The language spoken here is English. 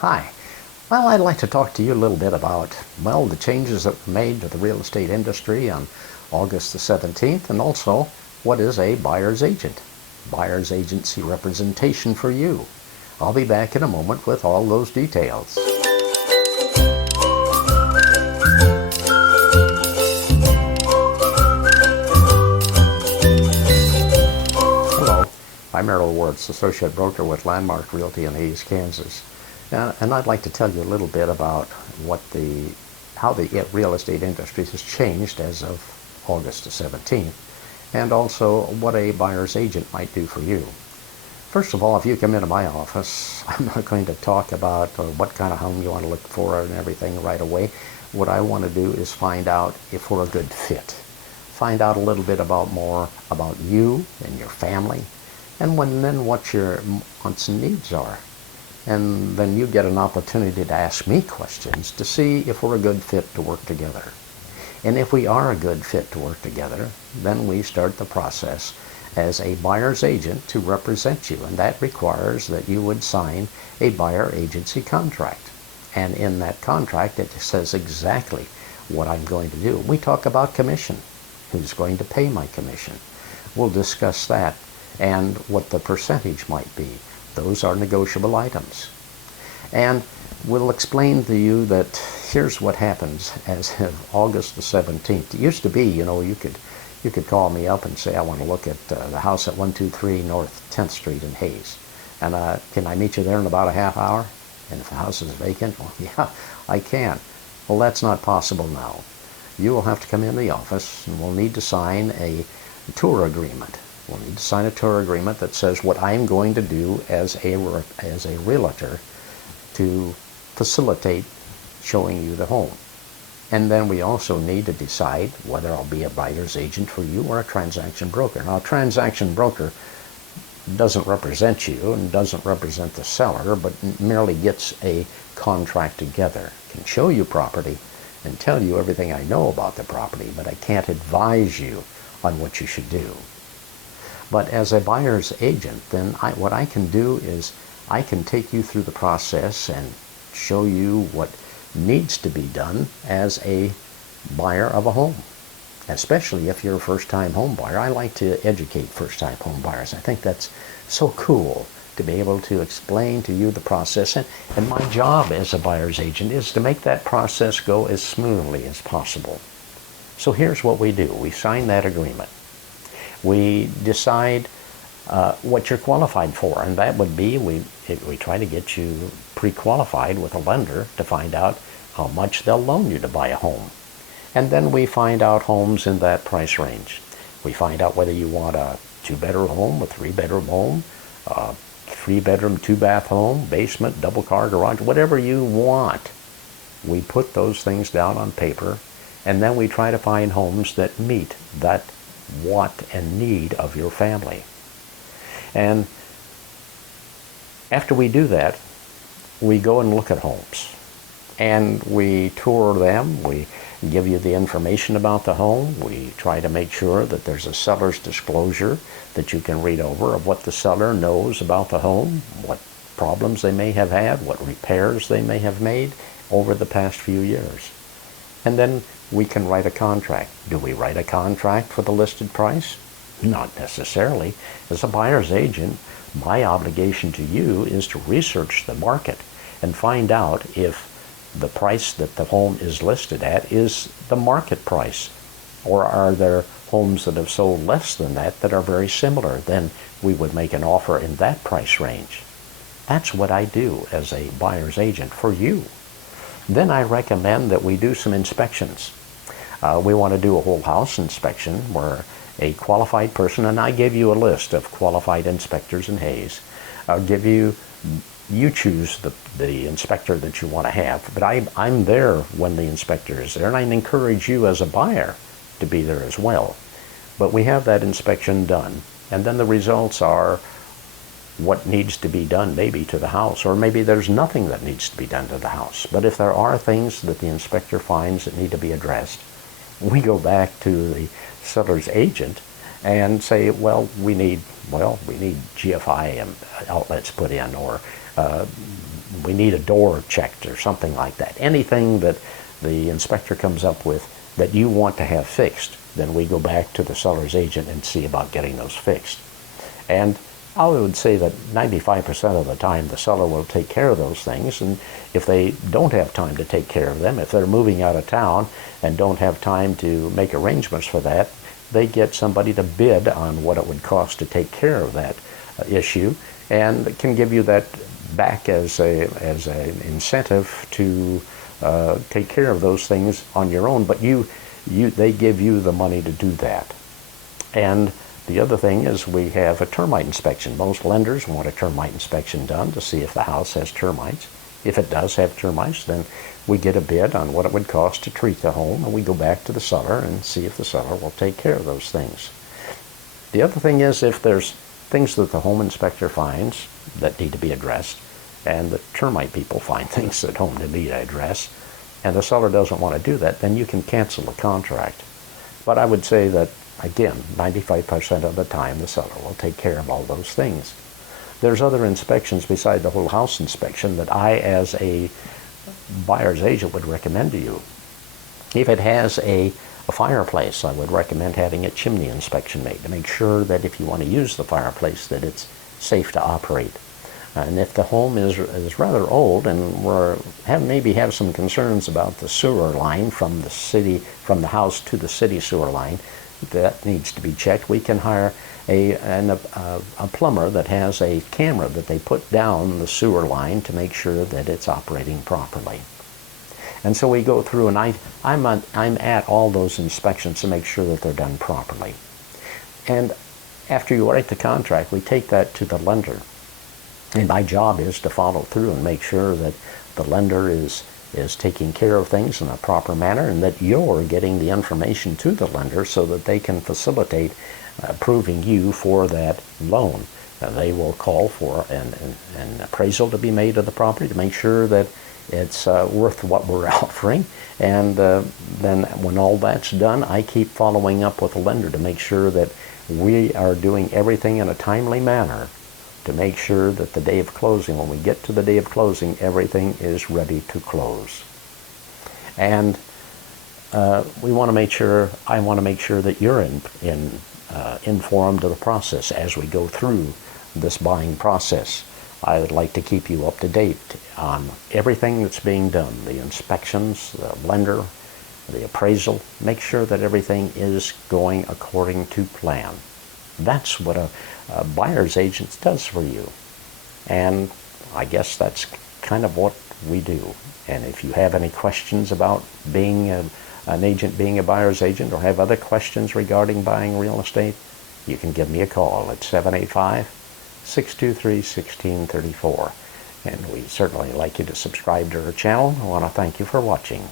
Hi. Well, I'd like to talk to you a little bit about, well, the changes that were made to the real estate industry on August the 17th, and also what is a buyer's agent? Buyer's agency representation for you. I'll be back in a moment with all those details. Hello, I'm Errol Wirtz, Associate Broker with Landmark Realty in Hays, Kansas. And I'd like to tell you a little bit about how the real estate industry has changed as of August the 17th, and also what a buyer's agent might do for you. First of all, if you come into my office, I'm not going to talk about what kind of home you want to look for and everything right away. What I want to do is find out if we're a good fit. Find out a little bit more about you and your family, and then what your wants and needs are. And then you get an opportunity to ask me questions to see if we're a good fit to work together. And if we are a good fit to work together, then we start the process as a buyer's agent to represent you. And that requires that you would sign a buyer agency contract. And in that contract, it says exactly what I'm going to do. We talk about commission. Who's going to pay my commission? We'll discuss that and what the percentage might be. Those are negotiable items. And we'll explain to you that here's what happens as of August the 17th. It used to be, you could call me up and say, I want to look at the house at 123 North 10th Street in Hays. And can I meet you there in about a half hour? And if the house is vacant, well, yeah, I can. Well, that's not possible now. You will have to come in the office and we'll need to sign a tour agreement. We'll need to sign a tour agreement that says what I'm going to do as a realtor to facilitate showing you the home. And then we also need to decide whether I'll be a buyer's agent for you or a transaction broker. Now, a transaction broker doesn't represent you and doesn't represent the seller, but merely gets a contract together. Can show you property and tell you everything I know about the property, but I can't advise you on what you should do. But as a buyer's agent, then what I can do is I can take you through the process and show you what needs to be done as a buyer of a home, especially if you're a first-time home buyer. I like to educate first-time home buyers. I think that's so cool to be able to explain to you the process. And my job as a buyer's agent is to make that process go as smoothly as possible. So here's what we do. We sign that agreement. We decide what you're qualified for, and that would be we try to get you pre-qualified with a lender to find out how much they'll loan you to buy a home. And then we find out homes in that price range. We find out whether you want a 2-bedroom home, a 3-bedroom home, a 3-bedroom, 2-bath home, basement, double car garage, whatever you want. We put those things down on paper, and then we try to find homes that meet that want and need of your family. And after we do that, we go and look at homes. And we tour them. We give you the information about the home. We try to make sure that there's a seller's disclosure that you can read over of what the seller knows about the home, what problems they may have had, what repairs they may have made over the past few years. And then we can write a contract. Do we write a contract for the listed price? Not necessarily. As a buyer's agent, my obligation to you is to research the market and find out if the price that the home is listed at is the market price, or are there homes that have sold less than that are very similar. Then we would make an offer in that price range. That's what I do as a buyer's agent for you. Then I recommend that we do some inspections. We want to do a whole house inspection where a qualified person, and I give you a list of qualified inspectors in Hays. I'll give you choose the inspector that you want to have, but I'm there when the inspector is there, and I encourage you as a buyer to be there as well. But we have that inspection done, and then the results are what needs to be done maybe to the house, or maybe there's nothing that needs to be done to the house. But if there are things that the inspector finds that need to be addressed, we go back to the seller's agent and say, well, we need GFI outlets put in, or we need a door checked or something like that. Anything that the inspector comes up with that you want to have fixed, then we go back to the seller's agent and see about getting those fixed. And I would say that 95% of the time the seller will take care of those things, and if they don't have time to take care of them, if they're moving out of town and don't have time to make arrangements for that, they get somebody to bid on what it would cost to take care of that issue, and can give you that back as an incentive to take care of those things on your own, but they give you the money to do that. And the other thing is we have a termite inspection. Most lenders want a termite inspection done to see if the house has termites. If it does have termites, then we get a bid on what it would cost to treat the home, and we go back to the seller and see if the seller will take care of those things. The other thing is if there's things that the home inspector finds that need to be addressed, and the termite people find things at home that need to address, and the seller doesn't want to do that, then you can cancel the contract. But I would say that, again, 95% of the time the seller will take care of all those things. There's other inspections beside the whole house inspection that I, as a buyer's agent, would recommend to you. If it has a fireplace, I would recommend having a chimney inspection made to make sure that if you want to use the fireplace that it's safe to operate. And if the home is rather old and maybe have some concerns about the sewer line from the house to the city sewer line, that needs to be checked. We can hire a plumber that has a camera that they put down the sewer line to make sure that it's operating properly. And so we go through, and I'm at all those inspections to make sure that they're done properly. And after you write the contract, we take that to the lender. And my job is to follow through and make sure that the lender is taking care of things in a proper manner, and that you're getting the information to the lender so that they can facilitate approving you for that loan. They will call for an appraisal to be made of the property to make sure that it's worth what we're offering. And then when all that's done, I keep following up with the lender to make sure that we are doing everything in a timely manner to make sure that the day of closing, when we get to the day of closing, everything is ready to close. And I want to make sure that you're informed of the process as we go through this buying process. I would like to keep you up to date on everything that's being done, the inspections, the lender, the appraisal. Make sure that everything is going according to plan. That's what a buyer's agent does for you. And I guess that's kind of what we do. And if you have any questions about being an agent, being a buyer's agent, or have other questions regarding buying real estate, you can give me a call at 785-623-1634. And we'd certainly like you to subscribe to our channel. I want to thank you for watching.